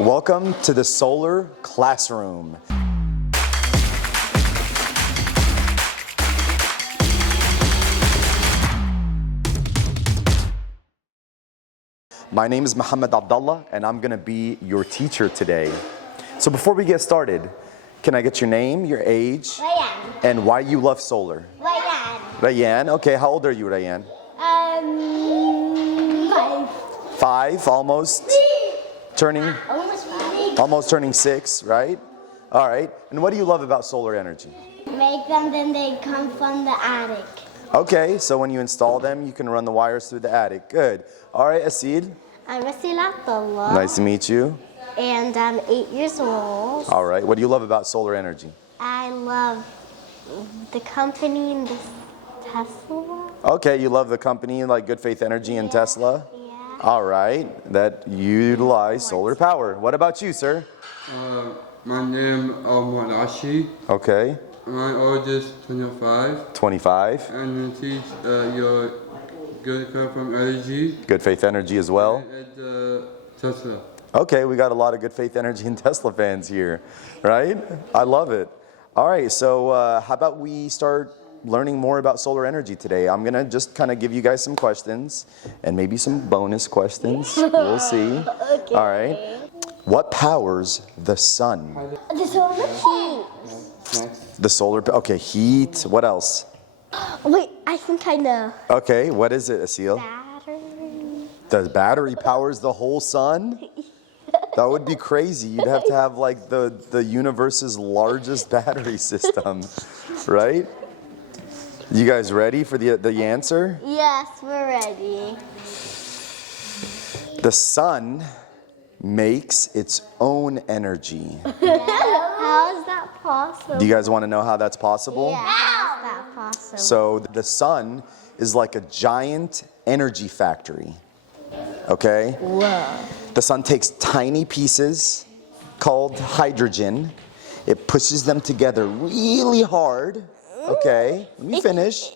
Welcome to the solar classroom. My name is Muhammad Abdullah, and I'm going to be your teacher today. So before we get started, can I get your name, your age, Ryan. and why you love solar? Ryan. Rayan. Okay, how old are you, Rayan? 5. 5, almost turning Almost 5. 6, right? All right. And what do you love about solar energy? Make them, then they come from the attic. Okay, so when you install them, you can run the wires through the attic. Good. All right, Asid. I'm Abdullah. Nice to meet you. And I'm 8 years old. All right. What do you love about solar energy? I love the company and the Tesla. Okay, you love the company like Good Faith Energy and Tesla? Yeah. All right, that utilize solar power. What about you, sir? My name is Al-Mu'lashi. Okay. My age is 25. 25. And I teach your good from energy Good Faith Energy as well. at Tesla. Okay, we got a lot of Good Faith Energy and Tesla fans here, right? I love it. All right, so how about we start learning more about solar energy today? I'm going to just kind of give you guys some questions and maybe some bonus questions. We'll see. Okay. All right. What powers the sun? The solar heat. Next. The solar, okay, heat. What else? Wait, I think I know. Okay, what is it, Asil? Battery. The battery powers the whole sun? That would be crazy. You'd have to have like the universe's largest battery system, right? You guys ready for the answer? Yes, we're ready. The sun makes its own energy. How is that possible? Do you guys want to know how that's possible? Yeah, how is that possible? So the sun is like a giant energy factory, okay? Whoa. The sun takes tiny pieces called hydrogen. It pushes them together really hard, okay? Let me finish.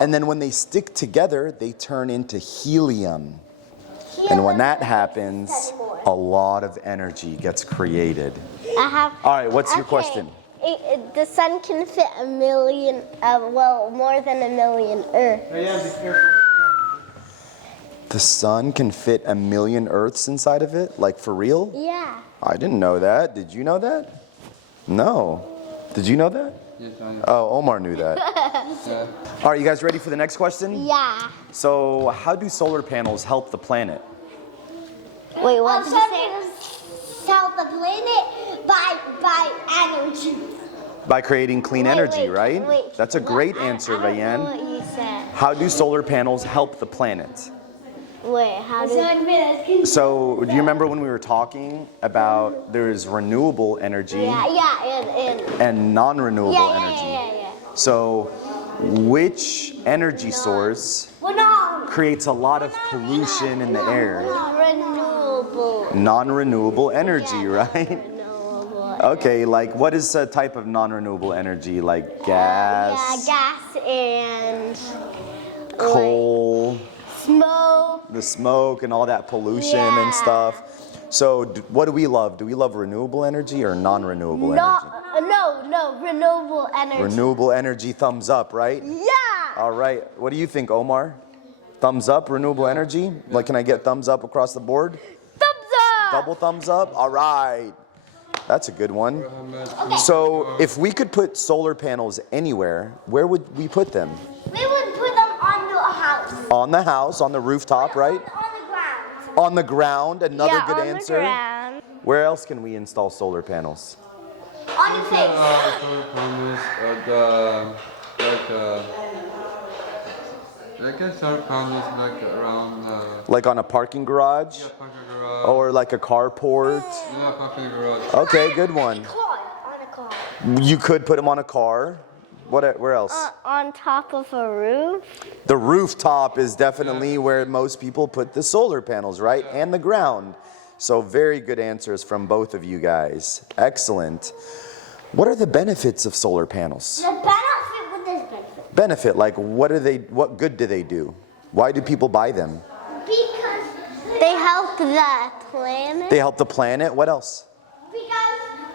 And then when they stick together, they turn into helium. And when that happens, a lot of energy gets created. All right, what's your question? The sun can fit a million, more than a million Earths. The sun can fit 1 million Earths inside of it? Like for real? Yeah. I didn't know that. Did you know that? No. Did you know that? Yes, I know. Oh, Omar knew that. Yeah. All right, you guys ready for the next question? Yeah. So, how do solar panels help the planet? Wait, what did you say? Help the planet by energy. By creating clean energy, right? Wait, That's a great answer, I don't know Rayan. what you said. How do solar panels help the planet? Wait, how do? So, do you remember when we were talking about there's renewable energy Yeah, and non-renewable energy? yeah. So, which energy source Well, no. creates a lot of pollution in the air? Renewable. Non-renewable energy, right? Renewable. Okay, like what is a type of non-renewable energy? Like gas, Yeah, gas and coal, smoke. the smoke and all that pollution and Yeah. stuff. So what do we love? Do we love renewable energy or non-renewable energy? No, renewable energy. Renewable energy, thumbs up, right? Yeah. All right. What do you think, Omar? Thumbs up, renewable energy? Like, can I get thumbs up across the board? Thumbs up. Double thumbs up? All right. That's a good one. Okay. So if we could put solar panels anywhere, where would we put them? We would put them on the house. On the house, on the rooftop, right? On the ground. On the ground, another Yeah, good on answer. the ground. Where else can we install solar panels? On your face. Solar panels I guess solar panels like around Like on a parking garage? parking garage. Or like a carport? Yeah, parking garage. Okay, good one. On a car. You could put them on a car. Where else? On top of a roof. The rooftop is definitely where most people put the solar panels, right? And the ground. So very good answers from both of you guys. Excellent. What are the benefits of solar panels? The benefit with this benefit. Benefit, like what good do they do? Why do people buy them? Because They help the planet. They help the planet. What else? Because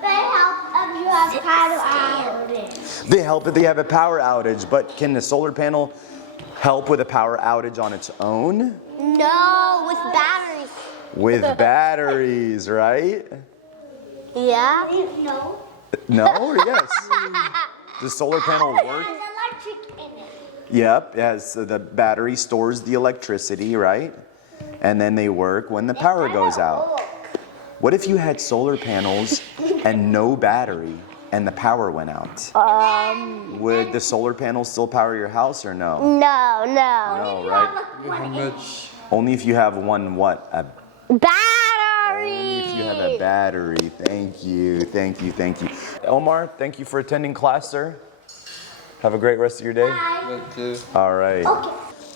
they help if you have power outage. They help if they have a power outage, but can the solar panel help with a power outage on its own? No, with batteries. With batteries, right? Yeah. No. No or yes? The solar panel It work? has electric in it. Yep, yes. So the battery stores the electricity, right? And then they work when the power goes out. What if you had solar panels and no battery and the power went out? Would the solar panels still power your house or no? No. No, right? How much? Only if you have one what? A Battery. If you have a battery. Thank you. Omar, thank you for attending class, sir. Have a great rest of your day. All right. Okay.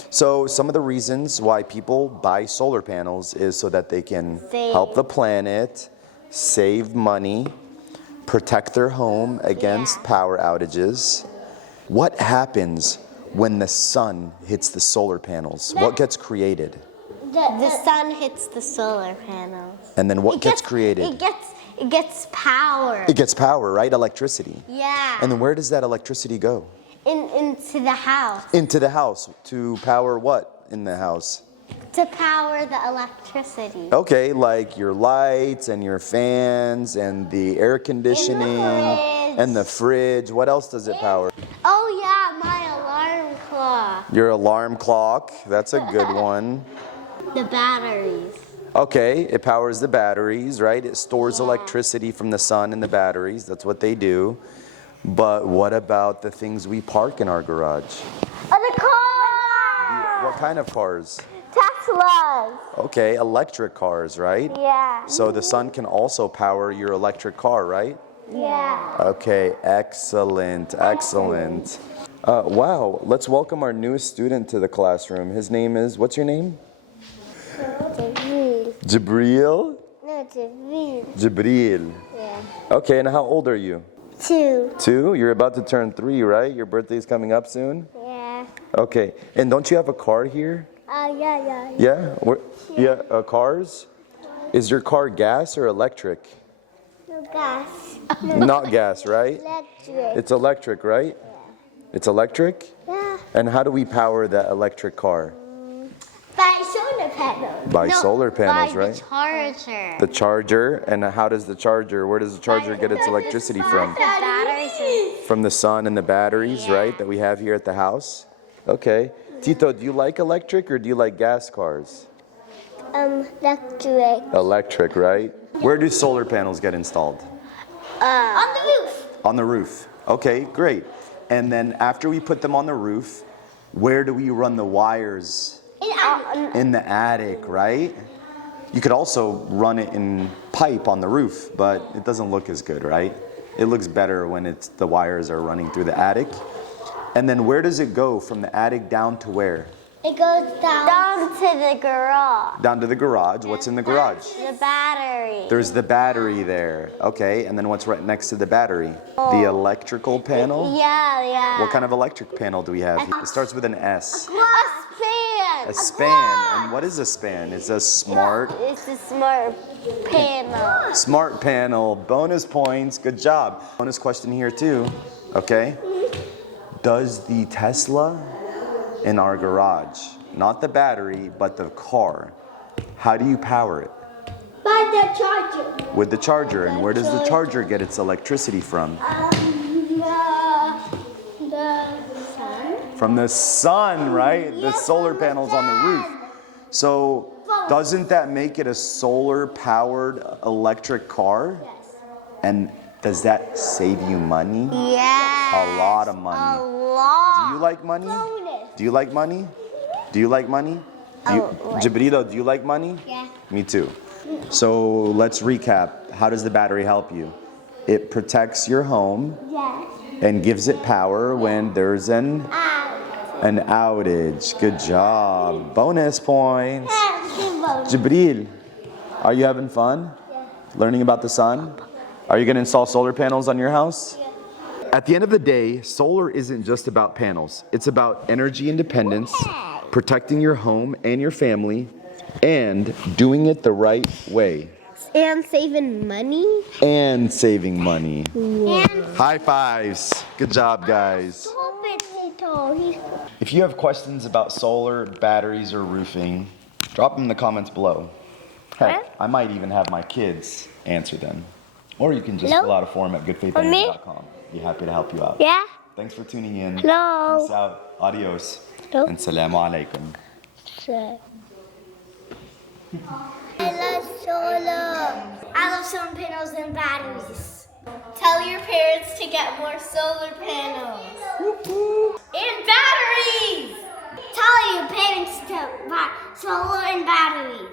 So some of the reasons why people buy solar panels is so that they can help the planet, save money, protect their home against power outages. What happens when the sun hits the solar panels? What gets created? The sun hits the solar panels. And then what gets created? It gets power. It gets power, right? Electricity. Yeah. And then where does that electricity go? Into the house. Into the house. To power what in the house? To power the electricity. Okay, like your lights and your fans and the air conditioning and the fridge. What else does it power? Oh yeah, my alarm clock. Your alarm clock. That's a good one. The batteries. Okay, it powers the batteries, right? It stores electricity from the sun in the batteries. That's what they do. But what about the things we park in our garage? The car. What kind of cars? Teslas. Okay, electric cars, right? Yeah. So the sun can also power your electric car, right? Yeah. Okay, excellent. Wow, let's welcome our newest student to the classroom. His name is, what's your name? Jibril? No, Javril. Jibril. Yeah. Okay, and how old are you? 2. 2? You're about to turn 3, right? Your birthday's coming up soon? Yeah. Okay, and don't you have a car here? Yeah. Yeah, cars? Is your car gas or electric? No gas. Not gas, right? Electric. It's electric, right? It's electric? Yeah. And how do we power that electric car? By solar panels. By solar panels, right? The charger. The charger, and where does the charger get its electricity from? The batteries. From the sun and the batteries, right, that we have here at the house? Okay. Tito, do you like electric or do you like gas cars? Electric. Electric, right? Where do solar panels get installed? On the roof. On the roof. Okay, great. And then after we put them on the roof, where do we run the wires? In the attic, right? You could also run it in pipe on the roof, but it doesn't look as good, right? It looks better when the wires are running through the attic. And then where does it go from the attic down to where? It goes down to the garage. Down to the garage. What's in the garage? The battery. There's the battery there. Okay, and then what's right next to the battery? The electrical panel? Yeah. What kind of electric panel do we have? It starts with an S. A span. A span. And what is a span? It's a smart panel. Smart panel. Bonus points. Good job. Bonus question here too. Okay. Does the Tesla in our garage, not the battery, but the car, how do you power it? By the charger. With the charger. And where does the charger get its electricity from? The sun. From the sun, right? The solar panels on the roof. So doesn't that make it a solar powered electric car? Yes. And does that save you money? Yes. A lot of money. A lot. Do you like money? Bonus. Do you like money? Do you like money? Jibrilo, do you like money? Yeah. Me too. So let's recap. How does the battery help you? It protects your home Yes. and gives it power when there's an outage. Good job. Bonus points. Jibril, are you having fun? Yeah. Learning about the sun? Are you going to install solar panels on your house? Yeah. At the end of the day, solar isn't just about panels. It's about energy independence, protecting your home and your family, And doing it the right way. And saving money. And saving money. And High fives. Good job, guys. If you have questions about solar, batteries, or roofing, drop them in the comments below. Heck, I might even have my kids answer them. Or you can just fill out a form at goodfaithonline.com. Be happy to help you out. Yeah. Thanks for tuning in. Hello. Peace out. Adios. Hello. And salamu alaikum. I love solar. I love solar panels and batteries. Tell your parents to get more solar panels. And batteries! Tell your parents to buy solar and batteries.